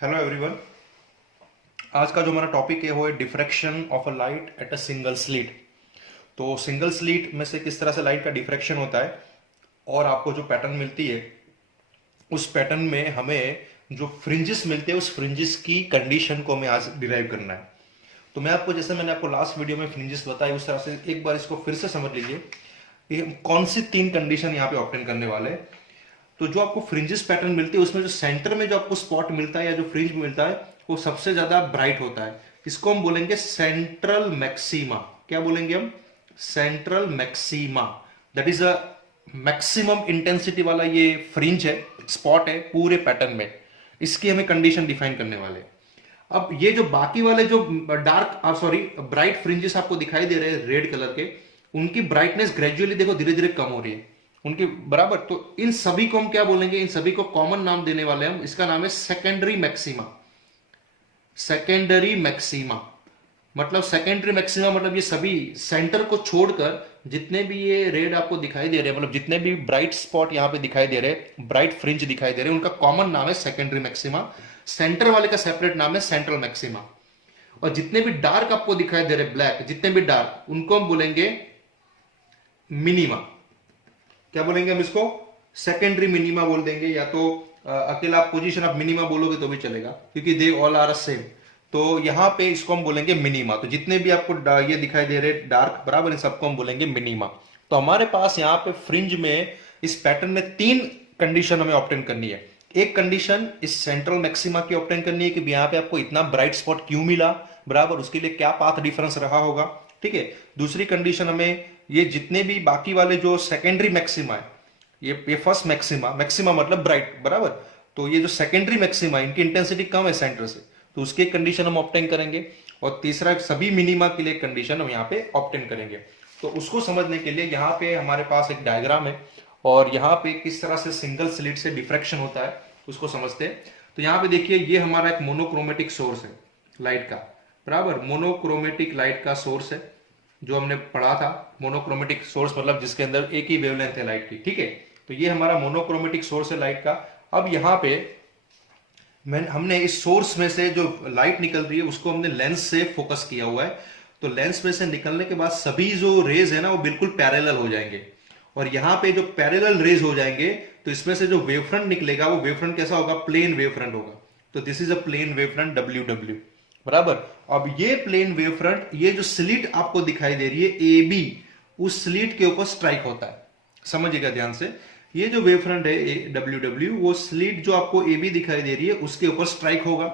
Hello everyone. आज का जो हमारा टॉपिक है वो है diffraction of a light at a single slit. तो सिंगल स्लिट में से किस तरह से लाइट का डिफ्रैक्शन होता है और आपको जो पैटर्न मिलती है उस पैटर्न में हमें जो फ्रिंजेस मिलते हैं उस फ्रिंजेस की कंडीशन को हमें आज डिराइव करना है। तो मैं आपको, जैसे मैंने आपको लास्ट वीडियो में फ्रिंजेस बताई, उस तरह से एक बार इसको फिर से समझ लीजिए कि हम कौन सी तीन कंडीशन यहाँ पे ऑब्टेन करने वाले हैं। तो जो आपको फ्रिंजेस पैटर्न मिलती है उसमें जो सेंटर में जो आपको स्पॉट मिलता है या जो फ्रिंज मिलता है वो सबसे ज्यादा ब्राइट होता है। इसको हम बोलेंगे सेंट्रल मैक्सिमा। क्या बोलेंगे हम? Central maxima. That is a maximum intensity वाला ये फ्रिंज है, स्पॉट है पूरे पैटर्न में। इसकी हमें कंडीशन डिफाइन करने वाले हैं। अब ये जो बाकी वाले जो डार्क सॉरी ब्राइट फ्रिंजेस आपको दिखाई दे रहे हैं रेड कलर के, उनकी ब्राइटनेस ग्रेजुअली देखो धीरे धीरे कम हो रही है उनकी बराबर। तो इन सभी को हम क्या बोलेंगे? इन सभी को कॉमन नाम देने वाले हम। इसका नाम है सेकेंडरी मैक्सिमा। सेकेंडरी मैक्सिमा मतलब सेकेंडरी मैक्सिमा मतलब ये सभी सेंटर को छोड़कर जितने भी ये रेड आपको दिखाई दे रहे हैं, मतलब जितने भी ब्राइट स्पॉट यहां पे दिखाई दे रहे हैं, ब्राइट फ्रिंज दिखाई दे रहे हैं, उनका कॉमन नाम है सेकेंडरी मैक्सिमा। सेंटर वाले का सेपरेट नाम है सेंट्रल मैक्सिमा। और जितने भी डार्क आपको दिखाई दे रहे ब्लैक, जितने भी डार्क, उनको हम बोलेंगे मिनिमा। क्या बोलेंगे हम इसको? सेकेंडरी मिनिमा बोल देंगे, या तो अकेला आप पोजीशन ऑफ मिनिमा बोलोगे तो भी चलेगा क्योंकि दे ऑल आर सेम। तो यहां पे इसको हम बोलेंगे मिनिमा। तो जितने भी आपको ये दिखाई दे रहे डार्क बराबर, इन सबको हम बोलेंगे मिनिमा। तो हमारे पास यहाँ पे फ्रिंज में इस पैटर्न में तीन कंडीशन हमें ऑब्टेन करनी है। एक कंडीशन इस सेंट्रल मैक्सिमा की ऑब्टेन करनी है कि यहाँ पे आपको इतना ब्राइट स्पॉट क्यों मिला बराबर, उसके लिए क्या पाथ डिफरेंस रहा होगा। ठीक है। दूसरी कंडीशन हमें ये जितने भी बाकी वाले जो सेकेंडरी मैक्सिमा है, ये फर्स्ट मैक्सिमा, मैक्सिमा मतलब ब्राइट बराबर, तो ये जो सेकेंडरी मैक्सिमा इनकी इंटेंसिटी कम है सेंटर से, तो उसकी कंडीशन हम ऑब्टेन करेंगे। और तीसरा सभी मिनिमा के लिए कंडीशन हम यहाँ पे ऑब्टेन करेंगे। तो उसको समझने के लिए यहाँ पे हमारे पास एक डायग्राम है और यहाँ पे किस तरह से सिंगल स्लिट से डिफ्रैक्शन होता है उसको समझते हैं। तो यहाँ पे देखिए ये हमारा एक मोनोक्रोमेटिक सोर्स है लाइट का बराबर। मोनोक्रोमेटिक लाइट का सोर्स है जो हमने पढ़ा था। मोनोक्रोमेटिक सोर्स मतलब जिसके अंदर एक ही वेवलेंथ है लाइट की। ठीक है। तो ये हमारा मोनोक्रोमेटिक सोर्स है लाइट का। अब यहाँ पे हमने इस सोर्स में से जो लाइट निकल रही है उसको हमने लेंस से फोकस किया हुआ है। तो लेंस में से निकलने के बाद सभी जो रेज है ना वो बिल्कुल पैरेलल हो जाएंगे। और यहाँ पे जो पैरेलल रेज हो जाएंगे तो इसमें से जो वेवफ्रंट निकलेगा वो वेवफ्रंट कैसा होगा? प्लेन वेवफ्रंट होगा। तो this is a plane wavefront W बराबर। अब ये प्लेन वेवफ्रंट, ये जो स्लिट आपको दिखाई दे रही है ए बी, उस स्लिट के ऊपर स्ट्राइक होता है। समझिएगा ध्यान से। ये जो वेवफ्रंट है डब्ल्यू वो स्लिट जो आपको ए बी दिखाई दे रही है उसके ऊपर स्ट्राइक होगा।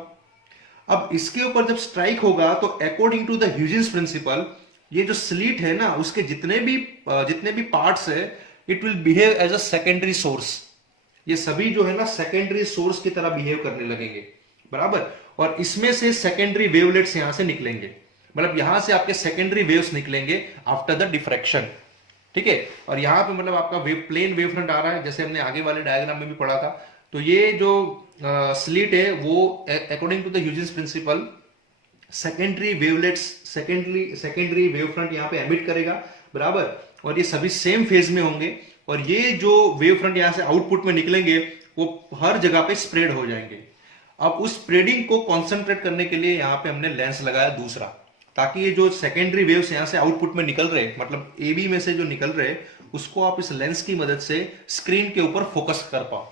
अब इसके ऊपर जब स्ट्राइक होगा तो according to the Huygens principle ये जो स्लिट है ना उसके जितने भी पार्ट्स है it will behave as a secondary source. ये सभी जो है ना सेकेंडरी सोर्स की तरह बिहेव करने लगेंगे बराबर। और इसमें से सेकेंडरी वेवलेट्स यहां से निकलेंगे, मतलब यहां से आपके सेकेंडरी वेव्स निकलेंगे आफ्टर द डिफ्रैक्शन। ठीक है। और यहां पे मतलब आपका प्लेन वेव फ्रंट आ रहा है जैसे हमने आगे वाले डायग्राम में भी पढ़ा था। तो ये जो स्लिट है वो according to the Huygens principle secondary wavelets, secondary wave front यहां पे एमिट करेगा बराबर। और ये सभी सेम फेज में होंगे और ये जो वेव फ्रंट यहां से आउटपुट में निकलेंगे वो हर जगह पे स्प्रेड हो जाएंगे। अब उस स्प्रेडिंग को कॉन्सेंट्रेट करने के लिए यहां पे हमने लेंस लगाया दूसरा, ताकि ये जो सेकेंडरी वेव्स यहां से आउटपुट में निकल रहे मतलब ए बी में से जो निकल रहे उसको आप इस लेंस की मदद से स्क्रीन के ऊपर फोकस कर पाओ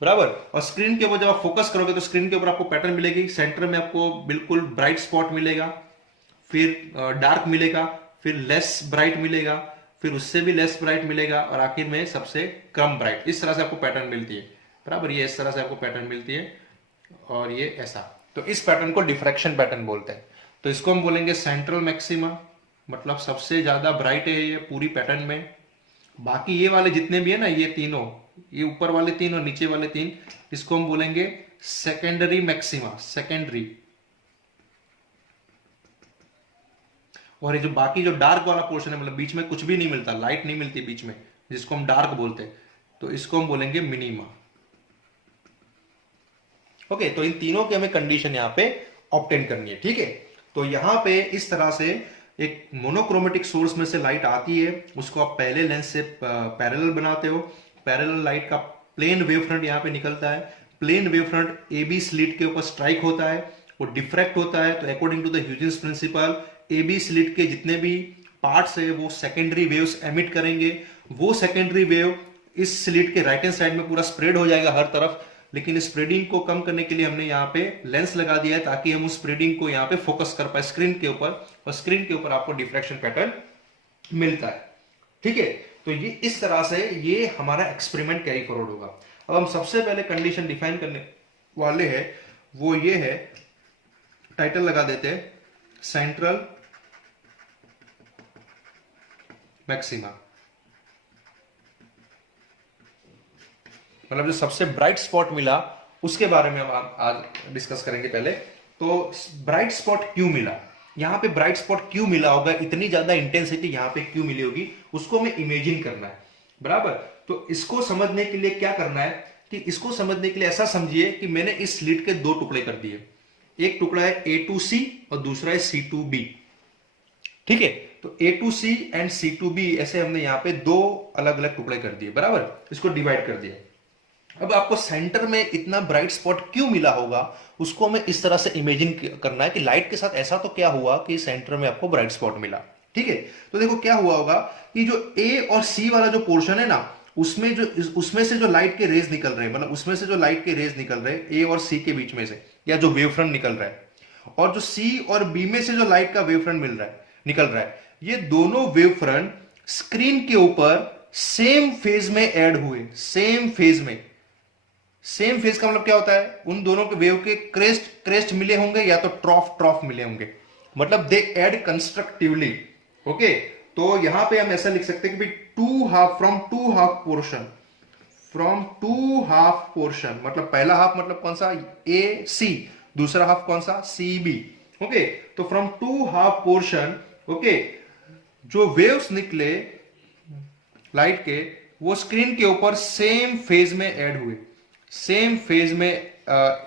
बराबर। और स्क्रीन के ऊपर जब आप फोकस करोगे तो स्क्रीन के ऊपर आपको पैटर्न मिलेगी। सेंटर में आपको बिल्कुल ब्राइट स्पॉट मिलेगा, फिर डार्क मिलेगा, फिर लेस ब्राइट मिलेगा, फिर उससे भी लेस ब्राइट मिलेगा और आखिर में सबसे कम ब्राइट। इस तरह से आपको पैटर्न मिलती है बराबर। ये इस तरह से आपको पैटर्न मिलती है और ये ऐसा। तो इस पैटर्न को डिफ्रैक्शन पैटर्न बोलते हैं। तो इसको हम बोलेंगे सेंट्रल मैक्सिमा, मतलब सबसे ज्यादा ब्राइट है ये पूरी पैटर्न में। बाकी ये वाले जितने भी है ना, ये तीनों, ये ऊपर वाले तीन और नीचे वाले तीन, इसको हम बोलेंगे सेकेंडरी मैक्सिमा, सेकेंडरी। और ये जो बाकी जो डार्क वाला पोर्शन है मतलब बीच में कुछ भी नहीं मिलता, लाइट नहीं मिलती बीच में, जिसको हम डार्क बोलते हैं, तो इसको हम बोलेंगे मिनिमा। ओके। तो इन तीनों की हमें कंडीशन यहां पे ऑब्टेन करनी है। ठीक है। तो यहां पे इस तरह से एक मोनोक्रोमेटिक सोर्स में से लाइट आती है, उसको आप पहले लेंस से पैरेलल बनाते हो। पैरेलल लाइट का प्लेन वेव फ्रंट यहां पे निकलता है। Plane wave front A B slit के ऊपर स्ट्राइक होता है, वो डिफ्रैक्ट होता है, तो according to the Huygens principle A B slit के जितने भी पार्ट्स है वो सेकेंडरी वेव्स एमिट करेंगे। वो सेकेंडरी वेव इस स्लिट के राइट हैंड साइड में पूरा स्प्रेड हो जाएगा हर तरफ, लेकिन स्प्रेडिंग को कम करने के लिए हमने यहाँ पे लेंस लगा दिया है ताकि हम उस स्प्रेडिंग को यहाँ पे फोकस कर पाए स्क्रीन के ऊपर, और स्क्रीन के ऊपर आपको डिफ्रैक्शन पैटर्न मिलता है। ठीक है, तो ये इस तरह से ये हमारा एक्सपेरिमेंट कैरी फॉरवर्ड होगा। अब हम सबसे पहले कंडीशन डिफाइन करने वाले हैं, वो ये है, टाइटल लगा देते हैं सेंट्रल मैक्सिमा, मतलब जो सबसे ब्राइट स्पॉट मिला उसके बारे में हम आज डिस्कस करेंगे। पहले तो ब्राइट स्पॉट क्यों मिला, यहां पे ब्राइट स्पॉट क्यों मिला होगा, इतनी ज्यादा इंटेंसिटी यहां पे क्यों मिली होगी, उसको हमें इमेजिन करना है, बराबर। तो इसको समझने के लिए क्या करना है कि इसको समझने के लिए ऐसा समझिए कि मैंने इस स्लिट के दो टुकड़े कर दिए, एक टुकड़ा है A2C और दूसरा है C2B। ठीक है, तो A2C एंड C2B ऐसे हमने यहां पे दो अलग अलग टुकड़े कर दिए, बराबर, इसको डिवाइड कर दिया। अब आपको सेंटर में इतना ब्राइट स्पॉट क्यों मिला होगा उसको हमें इस तरह से इमेजिन करना है कि लाइट के साथ ऐसा तो क्या हुआ कि सेंटर में आपको ब्राइट स्पॉट मिला। ठीक है, तो देखो क्या हुआ होगा कि जो ए और सी वाला जो पोर्शन है ना, उसमें से जो लाइट के रेज निकल रहे हैं, मतलब उसमें से जो लाइट के रेज निकल रहे हैं ए और सी के बीच में से, या जो वेव फ्रंट निकल रहा है, और जो सी और बी में से जो लाइट का वेव फ्रंट निकल रहा है, ये दोनों वेव फ्रंट स्क्रीन के ऊपर सेम फेज में ऐड हुए, सेम फेज में। सेम फेज का मतलब क्या होता है, उन दोनों के वेव के क्रेस्ट मिले होंगे या तो ट्रॉफ मिले होंगे, मतलब दे ऐड कंस्ट्रक्टिवली। ओके, तो यहां पे हम ऐसा लिख सकते हैं कि फ्रॉम टू हाफ पोर्शन, मतलब पहला हाफ मतलब कौन सा, ए सी, दूसरा हाफ कौन सा, सी बी। ओके, तो from two half portion, okay, जो वेव्स निकले लाइट के वो स्क्रीन के ऊपर सेम फेज में ऐड हुए, सेम फेज में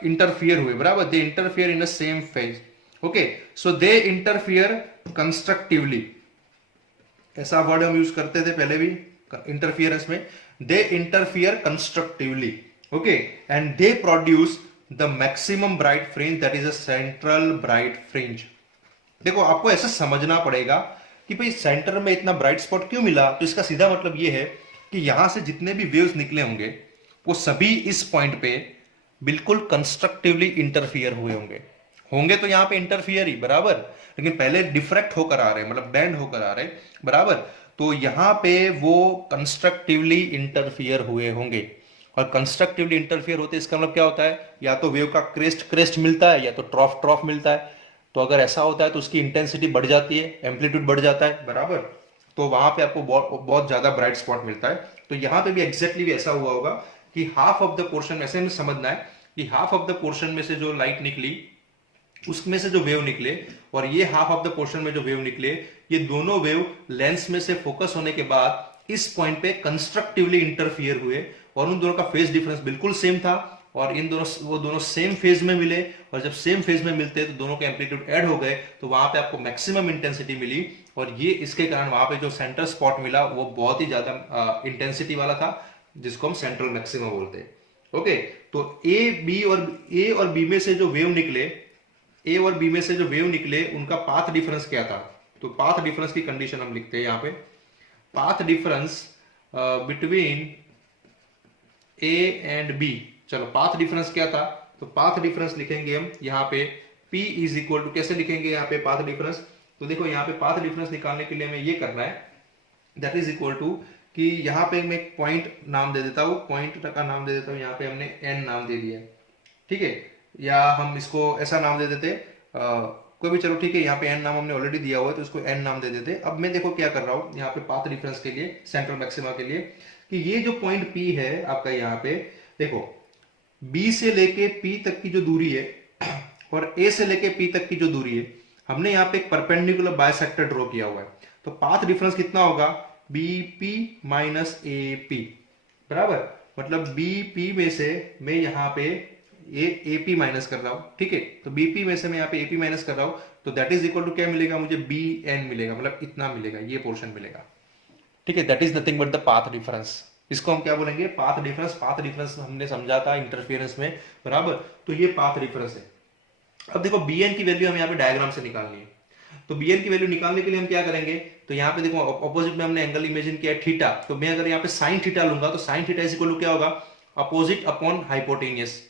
इंटरफियर हुए, बराबर, they interfere in a same phase. Okay, so they interfere constructively, ऐसा वर्ड हम यूज करते थे पहले भी इंटरफियरेंस में, they interfere constructively. Okay, and they produce the maximum bright fringe, that is a central bright fringe. देखो आपको ऐसा समझना पड़ेगा कि भाई सेंटर में इतना ब्राइट स्पॉट क्यों मिला, तो इसका सीधा मतलब ये है कि यहां से जितने भी वेव्स निकले होंगे वो सभी इस पॉइंट पे बिल्कुल कंस्ट्रक्टिवली इंटरफियर हुए होंगे तो यहां पे इंटरफियर ही, बराबर, लेकिन पहले डिफ्रैक्ट होकर आ रहे हैं, मतलब बेंड होकर आ रहे हैं, बराबर, तो यहां पे वो कंस्ट्रक्टिवली इंटरफियर हुए होंगे। और कंस्ट्रक्टिवली इंटरफियर होते इसका मतलब क्या होता है, या तो वेव का क्रेस्ट मिलता है या तो ट्रॉफ मिलता है। तो अगर ऐसा होता है तो उसकी इंटेंसिटी बढ़ जाती है, एम्पलीट्यूड बढ़ जाता है, बराबर, तो वहां पे आपको बहुत ज्यादा ब्राइट स्पॉट मिलता है। तो यहां पे भी एग्जैक्टली ऐसा हुआ होगा कि हाफ ऑफ द पोर्शन, ऐसे में समझना है कि हाफ ऑफ द पोर्शन में से जो लाइट निकली उसमें से जो वेव निकले, और ये हाफ ऑफ द पोर्शन में जो वेव निकले, ये दोनों वेव लेंस में से फोकस होने के बाद इस पॉइंट पे कंस्ट्रक्टिवली इंटरफियर हुए, और उन दोनों का फेज डिफरेंस बिल्कुल सेम था, और वो दोनों सेम फेज में मिले, और जब सेम फेज में मिलते तो दोनों के एम्पलीट्यूड ऐड हो गए, तो वहां पे आपको मैक्सिमम इंटेंसिटी मिली, और ये इसके कारण वहां पे जो सेंटर स्पॉट मिला वो बहुत ही ज्यादा इंटेंसिटी वाला था, जिसको हम सेंट्रल मैक्सिमा बोलते हैं। ओके, तो ए और बी में से जो वेव निकले, उनका पाथ डिफरेंस क्या था, तो पाथ डिफरेंस की कंडीशन हम लिखते हैं यहां पे, path difference between A and B. चलो पाथ डिफरेंस क्या था, तो पाथ डिफरेंस लिखेंगे हम यहाँ पे P इज इक्वल टू, कैसे लिखेंगे यहाँ पे पाथ डिफरेंस, तो देखो यहाँ पे पाथ डिफरेंस निकालने के लिए हमें ये करना है, दैट इज इक्वल टू कि यहाँ पे मैं एक पॉइंट नाम दे देता हूँ, पॉइंट का नाम दे देता हूँ, यहाँ पे हमने n नाम दे दिया, ठीक है, या हम इसको ऐसा नाम दे देते कोई भी, चलो ठीक है, यहाँ पे n नाम हमने ऑलरेडी दिया हुआ है तो इसको n नाम दे देते। अब मैं देखो क्या कर रहा हूँ यहाँ पे पाथ डिफरेंस के लिए, सेंट्रल मैक्सिमा के लिए, कि ये जो पॉइंट P है आपका, यहाँ पे देखो B से लेके P तक की जो दूरी है और A से लेके P तक की जो दूरी है, हमने यहाँ पे एक परपेंडिकुलर बाइसेक्टर ड्रॉ किया हुआ है, तो पाथ डिफरेंस कितना होगा, BP माइनस AP, बराबर, मतलब BP में से मैं यहाँ पे AP माइनस कर रहा हूँ, ठीक है, तो BP में से मैं यहाँ पे AP माइनस कर रहा हूँ, तो दैट इज इक्वल टू क्या मिलेगा मुझे, BN मिलेगा, मतलब इतना मिलेगा, ये पोर्शन मिलेगा, ठीक है, that is nothing but the path difference. इसको हम क्या बोलेंगे, पाथ डिफरेंस। पाथ डिफरेंस हमने समझा था इंटरफेरेंस में, बराबर। तो ये पाथ डिफरेंस है। अब देखो bn की वैल्यू हमें यहाँ पे डायग्राम से निकालनी है। तो bn की वैल्यू निकालने के लिए हम क्या करेंगे, तो यहाँ पे देखो ऑपोजिट में हमने एंगल इमेजिन किया है थीटा, तो मैं अगर यहाँ पे साइन थीटा लूंगा तो sine theta is equal to क्या होगा, अपोजिट अपॉन हाइपोटेनियस।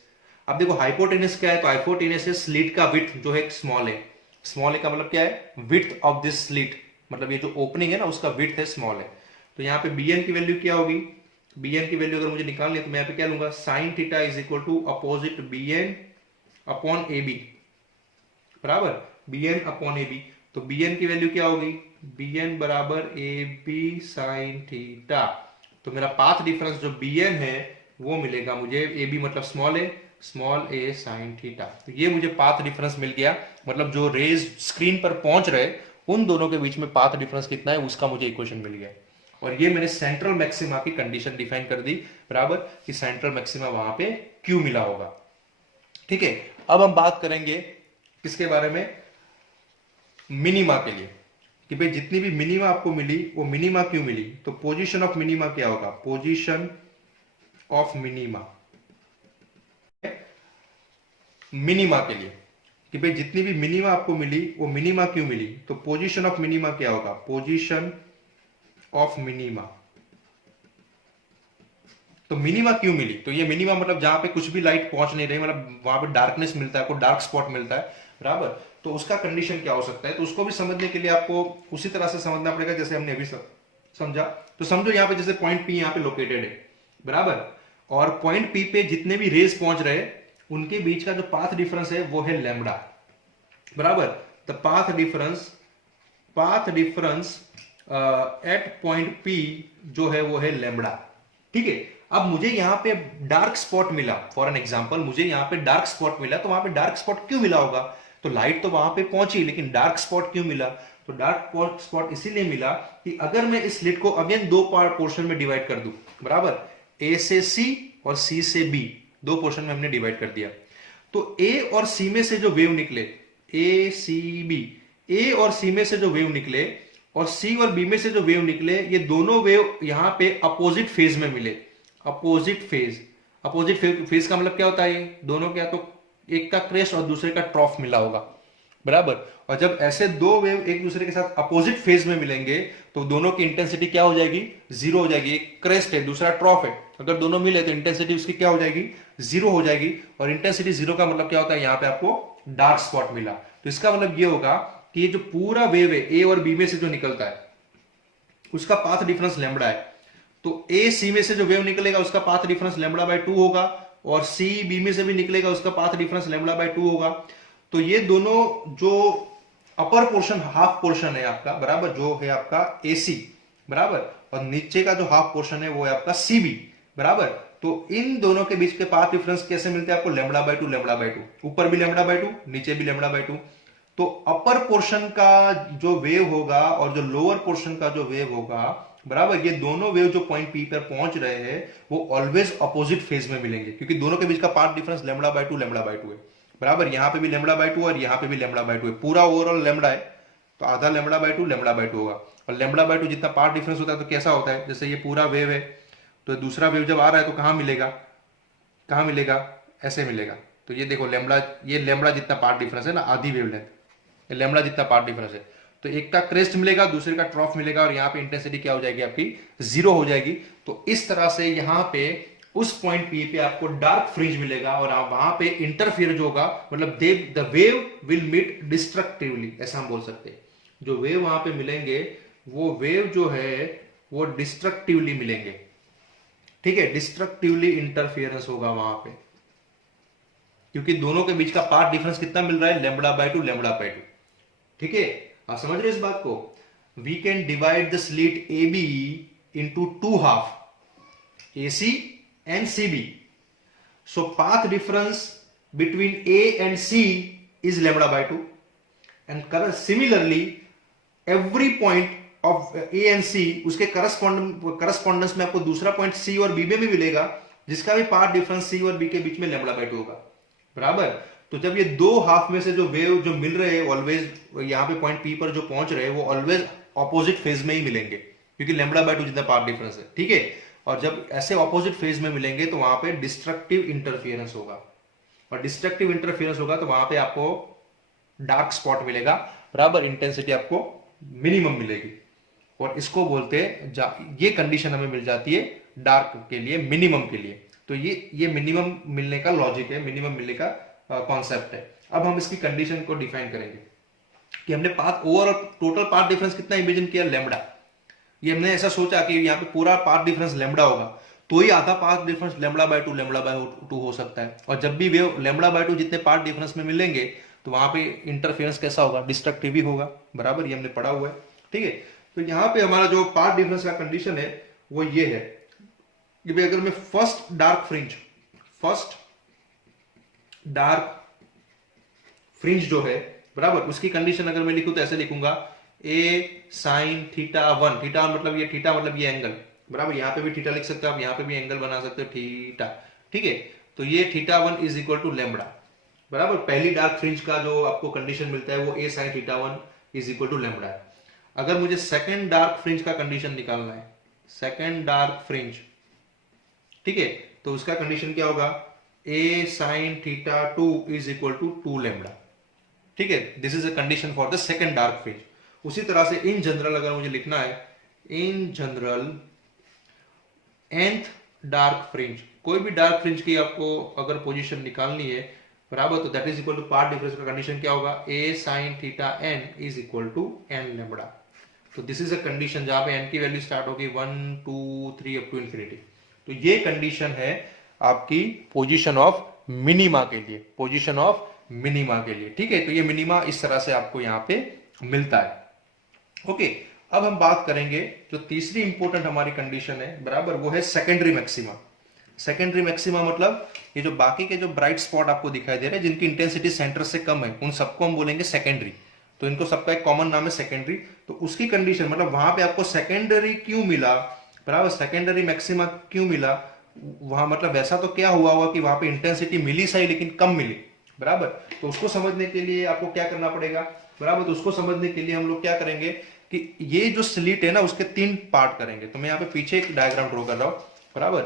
अब देखो हाइपोटेनियस क्या है, तो हाइपोटेनियस है स्लिट का विड्थ जो है स्मॉल है। स्मॉल है का मतलब क्या है, विड्थ ऑफ दिस स्लिट, मतलब ये जो ओपनिंग है ना उसका विड्थ है स्मॉल है। तो यहाँ पे bn की वैल्यू क्या होगी, bn की वैल्यू अगर मुझे निकालनी है तो मैं यहाँ पे क्या लूंगा, sine theta is equal to opposite bn upon ab, बराबर, bn अपॉन ab। तो bn की वैल्यू क्या होगी, bn बराबर ab साइन थीटा। तो मेरा पाथ डिफरेंस जो bn है वो मिलेगा मुझे, ab मतलब स्मॉल a साइन थीटा। तो ये मुझे पाथ डिफरेंस मिल गया, मतलब जो रेज स्क्रीन पर पहुंच रहे उन दोनों के बीच में पाथ डिफरेंस कितना है उसका मुझे इक्वेशन मिल गया। और ये मैंने सेंट्रल मैक्सिमा की कंडीशन डिफाइन कर दी, बराबर, कि सेंट्रल मैक्सिमा वहां पे क्यों मिला होगा। ठीक है, अब हम बात करेंगे किसके बारे में, मिनिमा के लिए, कि भाई जितनी भी मिनिमा आपको मिली वो मिनिमा क्यों मिली। तो पोजीशन ऑफ मिनिमा क्या होगा, पोजीशन ऑफ मिनिमा, मिनिमा के लिए, कि भाई जितनी भी मिनिमा आपको मिली वो मिनिमा क्यों मिली। तो पोजीशन ऑफ मिनिमा क्या होगा, पोजीशन ऑफ मिनिमा। तो मिनिमा क्यों मिली, तो ये मिनिमा मतलब जहां पे कुछ भी लाइट पहुंच नहीं रही, मतलब वहां पे डार्कनेस मिलता है, आपको डार्क स्पॉट मिलता है, बराबर। तो उसका कंडीशन क्या हो सकता है, तो उसको भी समझने के लिए आपको उसी तरह से समझना पड़ेगा जैसे हमने अभी समझा। तो समझो यहाँ पे जैसे पॉइंट पी यहाँ पे लोकेटेड है, बराबर, और पॉइंट पी पे जितने भी रेज पहुंच रहे उनके बीच का जो पाथ डिफरेंस है वो है लैम्बडा, बराबर। The path difference at point P जो है वो है लैम्बडा। ठीक है, अब मुझे यहां पे डार्क स्पॉट मिला, फॉर एन एग्जांपल मुझे यहां पे डार्क स्पॉट मिला, तो वहां पे डार्क स्पॉट क्यों मिला होगा, तो लाइट तो वहां पे पहुंची लेकिन डार्क स्पॉट क्यों मिला, तो डार्क स्पॉट इसीलिए मिला कि अगर मैं इस स्लिट को अगेन दो पार्ट पोर्शन में डिवाइड कर दूं, बराबर, ए से सी और सी से बी, दो पोर्शन में हमने डिवाइड कर दिया, तो ए और सी में से जो वेव निकले, ए सी बी, ए और सी में से जो वेव निकले और सी और बी में से जो वेव निकले, ये दोनों वेव यहां पे अपोजिट फेज में मिले। अपोजिट फेज का मतलब क्या होता है, ये दोनों क्या, तो एक का क्रेस्ट और दूसरे का ट्रॉफ मिला होगा, बराबर। और जब ऐसे दो वेव एक दूसरे के साथ अपोजिट फेज में मिलेंगे तो दोनों की इंटेंसिटी क्या हो जाएगी, जीरो हो जाएगी। एक क्रेस्ट है दूसरा ट्रॉफ है, अगर दोनों मिले तो इंटेंसिटी उसकी क्या हो जाएगी, जीरो हो जाएगी। और इंटेंसिटी जीरो का मतलब क्या होता है, यहां पे आपको डार्क स्पॉट मिला, तो इसका मतलब ये होगा कि ये जो पूरा वेव है ए और बी में से जो निकलता है उसका पाथ डिफरेंस लैम्बडा है। तो ए सी में से जो वेव निकलेगा उसका पाथ डिफरेंस लैम्बडा बाय 2 होगा, और सी बी में से भी निकलेगा उसका पाथ डिफरेंस लैम्बडा बाय 2 होगा। तो ये दोनों जो अपर पोर्शन हाफ पोर्शन है आपका, बराबर, जो है आपका एसी, बराबर, और नीचे का जो हाफ पोर्शन है वो है आपका सीबी, बराबर। तो इन दोनों के बीच के पाथ डिफरेंस कैसे मिलते हैं आपको, लैम्बडा बाय 2 लैम्बडा बाय 2, ऊपर भी लैम्बडा बाय 2 नीचे भी लैम्बडा बाय 2। तो अपर पोर्शन का जो वेव होगा और जो लोअर पोर्शन का जो वेव होगा, बराबर, ये दोनों वेव जो पॉइंट पी पर पहुंच रहे हैं वो ऑलवेज अपोजिट फेज में मिलेंगे, क्योंकि दोनों के बीच का path difference lambda by 2 lambda by 2 है, बराबर। यहां पे भी लैम्बडा बाय 2 और यहां पे भी लैम्बडा बाय 2 है, पूरा ओवरऑल लैम्बडा है, तो आधा लैम्बडा बाय 2 लैम्बडा बाय 2 होगा। और लैम्बडा बाय 2 जितना पाथ डिफरेंस होता है तो कैसा होता है, जैसे ये पूरा वेव है तो दूसरा वेव जब आ रहा है तो कहां मिलेगा, ऐसे मिलेगा। तो ये देखो लैम्बडा, ये लैम्बडा जितना पाथ डिफरेंस है ना, आधी वेवलेंथ, लैम्बडा जितना पाथ डिफरेंस है, तो एक का क्रेस्ट मिलेगा दूसरे का ट्रॉफ मिलेगा, और यहाँ पे इंटेंसिटी क्या हो जाएगी आपकी, जीरो हो जाएगी। तो इस तरह से यहाँ पे उस पॉइंट पी पे आपको डार्क फ्रिंज मिलेगा, और आप वहां पे इंटरफियर जो होगा, मतलब the wave will meet destructively, ऐसा हम बोल सकते हैं। जो वेव वहां पे मिलेंगे वो वेव जो है वो डिस्ट्रक्टिवली मिलेंगे, ठीक है, डिस्ट्रक्टिवली इंटरफियरेंस होगा वहां पे, क्योंकि दोनों के बीच का पाथ डिफरेंस कितना मिल रहा है, लैम्बडा बाय 2 लैम्बडा बाय 2। ठीक है, आप समझ रहे इस बात को। We can divide the slit A B into 2 half, AC and CB. So path difference between A and C is lambda by 2, and similarly every point of A and C उसके correspondence में आपको दूसरा point C और B में भी मिलेगा, जिसका भी पाथ डिफरेंस C और B के बीच में लैम्बडा बाय 2 होगा, बराबर। तो जब ये दो हाफ में से जो वेव जो मिल रहे हैं ऑलवेज यहाँ पे पॉइंट P पर जो पहुंच रहे हैं वो ऑलवेज ऑपोजिट फेज में ही मिलेंगे, क्योंकि लैम्बडा बाय 2 जितना पाथ डिफरेंस है, ठीक है। और जब ऐसे ऑपोजिट फेज में मिलेंगे तो वहां पे डिस्ट्रक्टिव इंटरफियरेंस होगा, और डिस्ट्रक्टिव इंटरफियरेंस होगा तो वहां पे आपको डार्क स्पॉट मिलेगा, बराबर, इंटेंसिटी आपको मिनिमम मिलेगी। और इसको बोलते हैं, ये कंडीशन हमें मिल जाती है डार्क के लिए, मिनिमम के लिए। तो ये मिनिमम मिलने का लॉजिक है, मिनिमम मिलने का कॉन्सेप्ट है। अब हम इसकी कंडीशन को डिफाइन करेंगे कि हमने path overall total path difference कितना इमेजिन किया, लैम्बडा। ये हमने ऐसा सोचा कि यहाँ पे पूरा पाथ डिफरेंस लैम्बडा होगा, तो ही आधा path difference lambda by two हो सकता है। और जब भी वेव लैम्बडा बाय टू जितने पाथ डिफरेंस में मिलेंगे तो वहां पे इंटरफेरेंस कैसा होगा, डिस्ट्रक्टिव ही होगा, बराबर, ये हमने पढ़ा हुआ है। ठीक है, तो यहाँ पे हमारा जो पाथ डिफरेंस का कंडीशन है वो ये है कि भाई अगर मैं फर्स्ट डार्क फ्रिंज जो है, बराबर, उसकी कंडीशन अगर मैं लिखूं तो ऐसे लिखूंगा ए साइन थीटा वन, थीटा मतलब ये, थीटा मतलब ये एंगल, बराबर, यहां पे भी थीटा लिख सकते हो आप, यहां पे भी एंगल बना सकते हो थीटा। ठीक है, तो ये theta one is equal to lambda, बराबर। पहली डार्क फ्रिंज का जो आपको कंडीशन मिलता है वो a sine theta one is equal to lambda है। अगर मुझे सेकेंड डार्क फ्रिंज का कंडीशन निकालना है, सेकेंड डार्क फ्रिंज, ठीक है, तो उसका कंडीशन क्या होगा, a sine theta two is equal to 2 lambda. ठीक है, this is a condition for the second dark fringe. उसी तरह से इन जनरल अगर मुझे लिखना है, in general nth dark fringe, कोई भी डार्क फ्रिंज की आपको अगर पोजीशन निकालनी है, बराबर, तो that is equal to path difference का कंडीशन क्या होगा, a sine theta n is equal to n lambda. तो दिस इज अ कंडीशन जहां पे एन की वैल्यू स्टार्ट होगी 1 2 3 अप टू इंफिनिटी। तो ये कंडीशन है आपकी पोजीशन ऑफ मिनिमा के लिए, पोजीशन ऑफ मिनिमा के लिए। ठीक है, तो ये मिनिमा इस तरह से आपको यहां पे मिलता है। ओके, अब हम बात करेंगे जो तीसरी इंपॉर्टेंट हमारी कंडीशन है, बराबर, वो है सेकेंडरी मैक्सिमा। सेकेंडरी मैक्सिमा मतलब ये जो बाकी के जो ब्राइट स्पॉट आपको दिखाई दे रहे हैं जिनकी इंटेंसिटी सेंटर से कम है, उन सबको हम बोलेंगे सेकेंडरी। तो इनको सबका एक कॉमन नाम है सेकेंडरी। तो उसकी कंडीशन मतलब वहां पे आपको सेकेंडरी क्यों मिला, बराबर, सेकेंडरी मैक्सिमा क्यों मिला, वहां मतलब वैसा तो क्या हुआ होगा कि वहां पे इंटेंसिटी मिली सही लेकिन कम मिली, बराबर। तो उसको समझने के लिए आपको क्या करना पड़ेगा, बराबर, तो उसको समझने के लिए हम लोग क्या करेंगे कि ये जो स्लिट है ना उसके 3 पार्ट करेंगे। तो मैं यहाँ पे पीछे एक डायग्राम ड्रॉ कर रहा हूं, बराबर,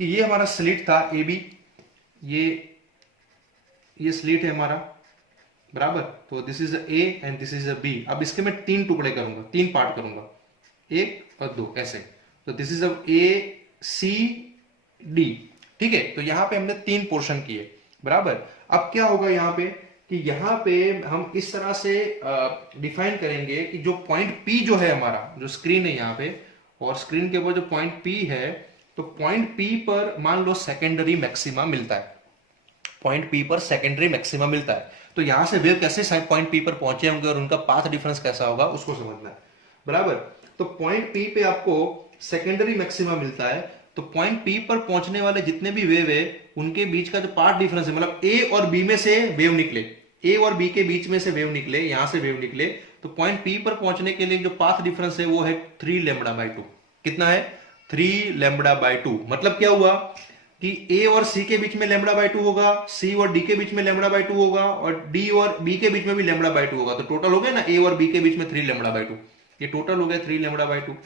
कि ये हमारा स्लिट था ए बी, ये स्लिट है हमारा, बराबर। तो this is A and this is a B. अब इसके मैं 3 टुकड़े करूंगा, 3 पार्ट करूंगा, 1 और 2 ऐसे। तो दिस इज अब ए सी डी। ठीक है, तो यहां पे हमने 3 पोर्शन किए, बराबर। अब क्या होगा यहाँ पे कि यहाँ पे हम इस तरह से डिफाइन करेंगे कि जो पॉइंट पी जो है हमारा, जो स्क्रीन है यहाँ पे, और स्क्रीन के ऊपर जो पॉइंट पी है, तो पॉइंट पी पर मान लो सेकेंडरी मैक्सिमा मिलता है, पॉइंट पी पर सेकेंडरी मैक्सिमा मिलता है। तो यहां से वेव कैसे पॉइंट पी पर पहुंचे होंगे और उनका पाथ डिफरेंस कैसा होगा उसको समझना है, बराबर। तो पॉइंट पी पे आपको सेकेंडरी मैक्सिमा मिलता है, तो पॉइंट पी पर पहुंचने वाले जितने भी वेव है उनके बीच का जो पाथ डिफरेंस है, मतलब ए और बी में से वेव निकले, ए और बी के बीच में से वेव निकले, यहां से वेव निकले, तो पॉइंट पी पर पहुंचने के लिए जो पाथ डिफरेंस है वो है 3 लैम्बडा बाय 2। कितना है, 3 लैम्बडा बाय 2। मतलब क्या हुआ कि ए और सी के बीच में लैम्बडा बाय 2 होगा, सी और डी के बीच में लैम्बडा बाय 2 होगा, और डी और बी के बीच में भी लैम्बडा बाय 2 होगा। तो टोटल हो गया ना, ए और बी के बीच में 3 लैम्बडा बाय 2, ये टोटल हो गया 3 लैम्बडा बाय 2।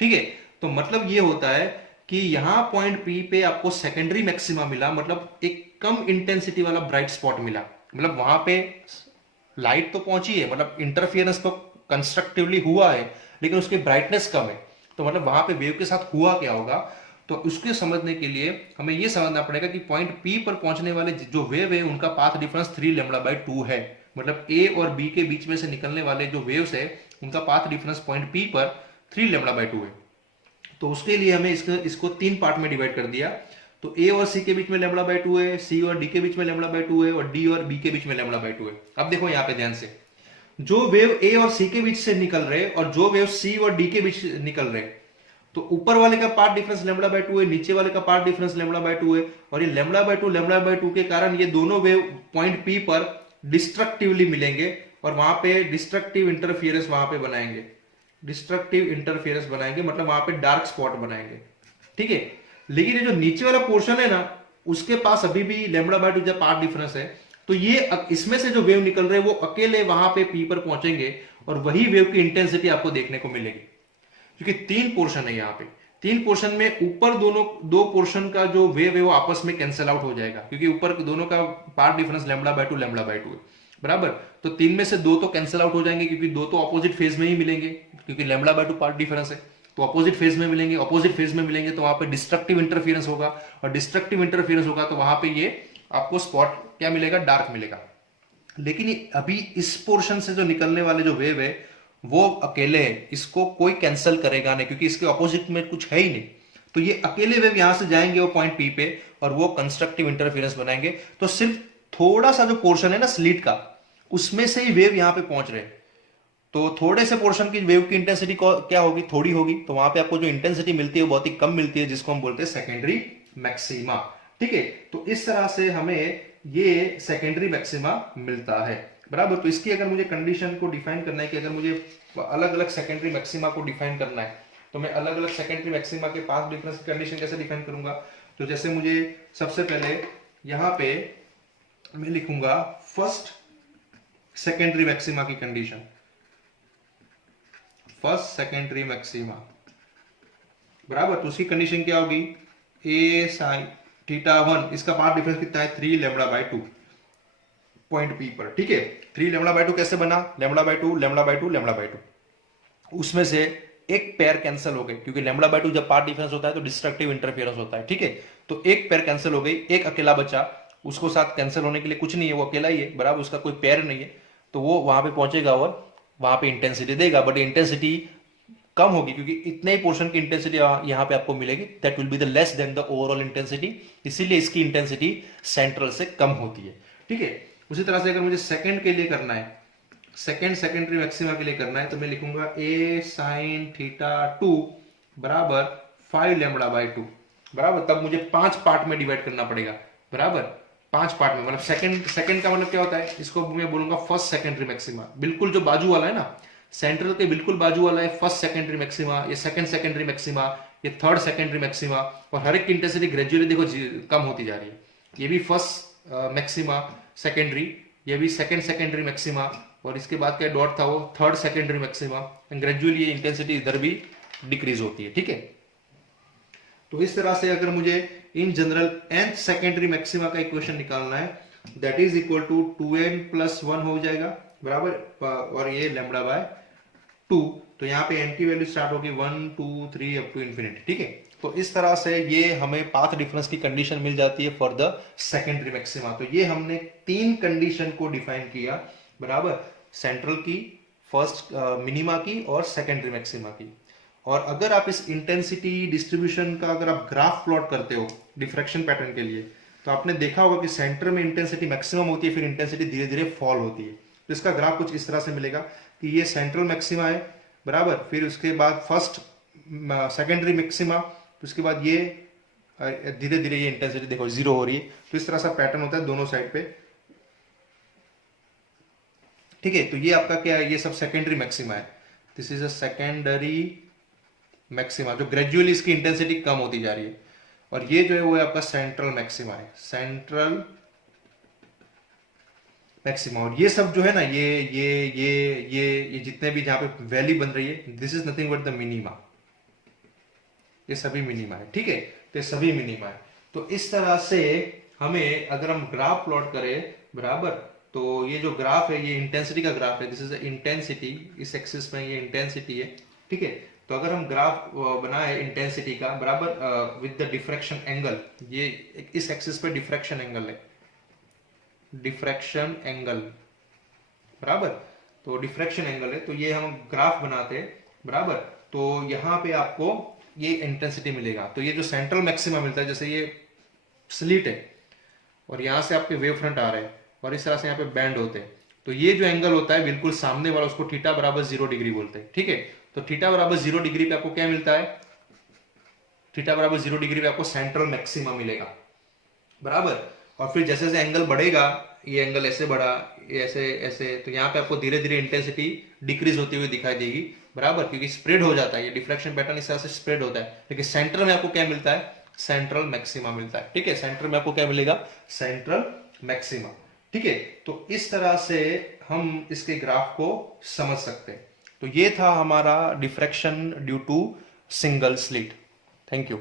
ठीक है, तो मतलब ये होता है कि यहां पॉइंट पी पे आपको सेकेंडरी मैक्सिमा मिला, मतलब एक कम इंटेंसिटी वाला ब्राइट स्पॉट मिला, मतलब वहां पे लाइट तो पहुंची है, मतलब इंटरफियरेंस तो कंस्ट्रक्टिवली हुआ है लेकिन उसकी ब्राइटनेस कम है। तो मतलब वहां पे वेव के साथ हुआ क्या होगा, तो उसके समझने के लिए हमें यह समझना पड़ेगा कि पॉइंट पी पर पहुंचने वाले जो वेव है उनका पाथ डिफरेंस 3 लैम्बडा बाय 2 है। मतलब ए और बी के बीच में से निकलने वाले जो वेव्स है उनका पाथ डिफरेंस पॉइंट पी पर 3 लैम्बडा बाय 2 है। तो उसके लिए हमें इसको 3 पार्ट में डिवाइड कर दिया। तो ए और सी के बीच में लैम्बडा बाय 2 है, सी और डी के बीच में लैम्बडा बाय 2 है, और डी और बी के बीच में लैम्बडा बाय 2 है। अब देखो यहाँ पे ध्यान से, जो वेव ए और सी के बीच से निकल रहे और जो वेव सी और डी के बीच निकल रहे, तो ऊपर वाले का पार्ट डिफरेंस लैम्बडा बाय 2 है, नीचे वाले का पार्ट डिफरेंस लैम्बडा बाय 2 है, और ये लैम्बडा बाय 2 के कारण ये दोनों वेव पॉइंट पी पर डिस्ट्रक्टिवली मिलेंगे और वहां पे डिस्ट्रक्टिव इंटरफियरेंस वहां पे बनाएंगे, डिस्ट्रक्टिव इंटरफियरेंस बनाएंगे, मतलब वहां पे डार्क स्पॉट बनाएंगे। ठीक है, लेकिन ये जो नीचे वाला पोर्शन है ना उसके पास अभी भी लैम्बडा बाय 2 जब पार्ट डिफरेंस है, तो ये इसमें से जो वेव निकल रहे हैं वो अकेले वहां पे पी पर पहुंचेंगे और वही वेव की इंटेंसिटी आपको देखने को मिलेगी, क्योंकि 3 पोर्शन है यहाँ पे, तीन पोर्शन में ऊपर दोनों दो पोर्शन का जो वेव है वो आपस में कैंसिल आउट हो जाएगा, क्योंकि ऊपर दोनों का पार्ट डिफरेंस λ/2 λ/2 है, बराबर। तो तीन में से दो तो कैंसिल आउट हो जाएंगे, क्योंकि दो तो ऑपोजिट फेज में ही मिलेंगे, क्योंकि λ/2 पार्ट डिफरेंस है, तो ऑपोजिट फेज में मिलेंगे। ऑपोजिट फेज में मिलेंगे तो वहां पे डिस्ट्रक्टिव इंटरफियरेंस होगा, और डिस्ट्रक्टिव इंटरफियरेंस होगा तो वहां पे ये आपको स्पॉट क्या मिलेगा, डार्क मिलेगा। लेकिन अभी इस पोर्शन से जो निकलने वाले जो वेव है वो अकेले है, इसको कोई कैंसिल करेगा नहीं, क्योंकि इसके ऑपोजिट में कुछ है ही नहीं। तो ये अकेले वेव यहां से जाएंगे वो पॉइंट पी पे, और वो कंस्ट्रक्टिव इंटरफेरेंस बनाएंगे। तो सिर्फ थोड़ा सा जो पोर्शन है ना स्लिट का, उसमें से ही वेव यहां पे पहुंच रहे हैं। तो थोड़े से पोर्शन की वेव की इंटेंसिटी क्या होगी, थोड़ी होगी, तो वहां पे आपको जो इंटेंसिटी मिलती है वो बहुत ही कम मिलती है, जिसको हम बोलते हैं सेकेंडरी मैक्सिमा। ठीक है, तो इस तरह से हमें ये सेकेंडरी मैक्सिमा मिलता है, बराबर। तो इसकी अगर मुझे कंडीशन को डिफाइन करना है कि अगर मुझे अलग अलग सेकेंडरी मैक्सिमा को डिफाइन करना है, तो मैं अलग अलग सेकेंडरी मैक्सिमा के पास डिफरेंस की कंडीशन कैसे डिफाइन करूंगा। तो जैसे मुझे सबसे पहले यहां पे मैं लिखूंगा फर्स्ट सेकेंडरी मैक्सिमा की कंडीशन, फर्स्ट सेकेंडरी मैक्सिमा, बराबर। तो उसकी कंडीशन क्या होगी, ए साइन θ1, इसका पार्ट डिफरेंस कितना है 3 λ/2 पॉइंट पी पर। ठीक है, 3 λ/2 कैसे बना, λ/2 λ/2 λ/2, उसमें से एक पेयर कैंसिल हो गए, क्योंकि λ/2 जब पार्ट डिफरेंस होता है तो डिस्ट्रक्टिव इंटरफेरेंस होता है। ठीक है, तो एक पेयर कैंसिल हो गई, एक अकेला बचा, उसको साथ कैंसिल होने के लिए कुछ नहीं है, वो अकेला ही है, बराबर, उसका कोई पेयर नहीं है, तो वो वहां पे पहुंचेगा और वहां पे इंटेंसिटी देगा, बट इंटेंसिटी कम होगी, क्योंकि इतने ही पोर्शन की इंटेंसिटी यहां पे आपको मिलेगी, that will be the less than the overall intensity, इसीलिए इसकी इंटेंसिटी सेंट्रल से कम होती है। ठीक है, उसी तरह से अगर मुझे सेकंड के लिए करना है, सेकंड सेकेंडरी मैक्सिमा के लिए करना है, तो मैं लिखूंगा a sin θ2 बराबर 5 λ/2, बराबर। तब मुझे 5 पार्ट में डिवाइड करना पड़ेगा, बराबर, 5 पार्ट में, मतलब सेकंड का मतलब क्या होता है, इसको मैं बोलूंगा फर्स्ट सेकेंडरी मैक्सिमा, बिल्कुल जो बाजू वाला है ना, सेंट्रल के बिल्कुल बाजू वाला है फर्स्ट सेकेंडरी मैक्सिमा, ये सेकंड सेकेंडरी मैक्सिमा, ये थर्ड सेकेंडरी मैक्सिमा, और हर एक की इंटेंसिटी ग्रेजुअली देखो कम होती जा रही है। ये भी फर्स्ट मैक्सिमा सेकेंडरी, ये भी सेकंड सेकेंडरी मैक्सिमा, और इसके बाद क्या डॉट था वो third secondary maxima, and gradually ये इंटेंसिटी इधर भी डिक्रीज होती है। ठीक है, तो इस तरह से अगर मुझे इन जनरल nth सेकेंडरी मैक्सिमा का इक्वेशन निकालना है, that is equal to 2n+1 हो जाएगा, बराबर, और ये λ/2, तो यहाँ पे n की वैल्यू स्टार्ट होगी 1 2 3 अप टू इंफिनिटी। ठीक है, तो इस तरह से ये हमें पाथ डिफरेंस की कंडीशन मिल जाती है फॉर द सेकेंडरी मैक्सिमा। तो ये हमने तीन कंडीशन को डिफाइन किया, बराबर, सेंट्रल की, फर्स्ट मिनिमा की, और सेकेंडरी मैक्सिमा की। और अगर आप इस इंटेंसिटी डिस्ट्रीब्यूशन का अगर आप ग्राफ प्लॉट करते हो डिफ्रैक्शन पैटर्न के लिए, तो आपने देखा होगा कि सेंटर में इंटेंसिटी मैक्सिमम होती है, फिर इंटेंसिटी धीरे धीरे फॉल होती है। तो इसका ग्राफ कुछ इस तरह से मिलेगा कि ये सेंट्रल मैक्सिमा है, बराबर, फिर उसके बाद फर्स्ट सेकेंडरी मैक्सिमा, तो उसके बाद ये धीरे धीरे ये इंटेंसिटी देखो जीरो हो रही है। तो इस तरह सा पैटर्न होता है दोनों साइड पे। ठीक है, तो ये आपका क्या है, ये सब सेकेंडरी मैक्सिमा है, this is a secondary maxima, जो ग्रेजुअली इसकी इंटेंसिटी कम होती जा रही है। और ये जो है वो आपका सेंट्रल मैक्सिमा है, सेंट्रल मैक्सिमा। और ये सब जो है ना, ये जितने भी जहां पे वैली बन रही है, this is nothing but the minima, ये सभी मिनिमा है। ठीक है, तो ये सभी मिनिमा है। तो इस तरह से हमें अगर हम ग्राफ प्लॉट करें, बराबर, तो ये जो ग्राफ है ये इंटेंसिटी का ग्राफ है, दिस इज इंटेंसिटी, इस एक्सिस में ये इंटेंसिटी है। ठीक है, तो अगर हम ग्राफ बनाए इंटेंसिटी का, बराबर, विद द डिफ्रैक्शन एंगल, ये इस एक्सिस पे डिफ्रैक्शन एंगल है, डिफ्रैक्शन एंगल, बराबर, तो डिफ्रैक्शन एंगल है, तो ये हम ग्राफ बनाते हैं, बराबर। तो यहां पे आपको ये इंटेंसिटी मिलेगा। तो ये जो सेंट्रल मैक्सिमा मिलता है, जैसे ये स्लिट है और यहां से आपके वेव फ्रंट आ रहे हैं और इस तरह से यहाँ पे बैंड होते हैं, तो ये जो एंगल होता है बिल्कुल सामने वाला, उसको थीटा बराबर 0 डिग्री बोलते हैं। ठीक है, तो थीटा बराबर 0 डिग्री पे आपको क्या मिलता है, थीटा बराबर 0 डिग्री पे आपको सेंट्रल मैक्सिमा मिलेगा, बराबर। और फिर जैसे जैसे एंगल बढ़ेगा, ये एंगल ऐसे बढ़ा, ये ऐसे ऐसे, तो यहाँ पे आपको धीरे धीरे इंटेंसिटी डिक्रीज होती हुई दिखाई देगी, बराबर, क्योंकि स्प्रेड हो जाता है, ये डिफ्रैक्शन पैटर्न इस तरह से स्प्रेड होता है। लेकिन सेंटर में आपको क्या मिलता है, सेंट्रल मैक्सिमा मिलता है। ठीक है, सेंटर में आपको क्या मिलेगा, सेंट्रल मैक्सिमा। ठीक है, तो इस तरह से हम इसके ग्राफ को समझ सकते हैं। तो ये था हमारा diffraction due to single slit. Thank you.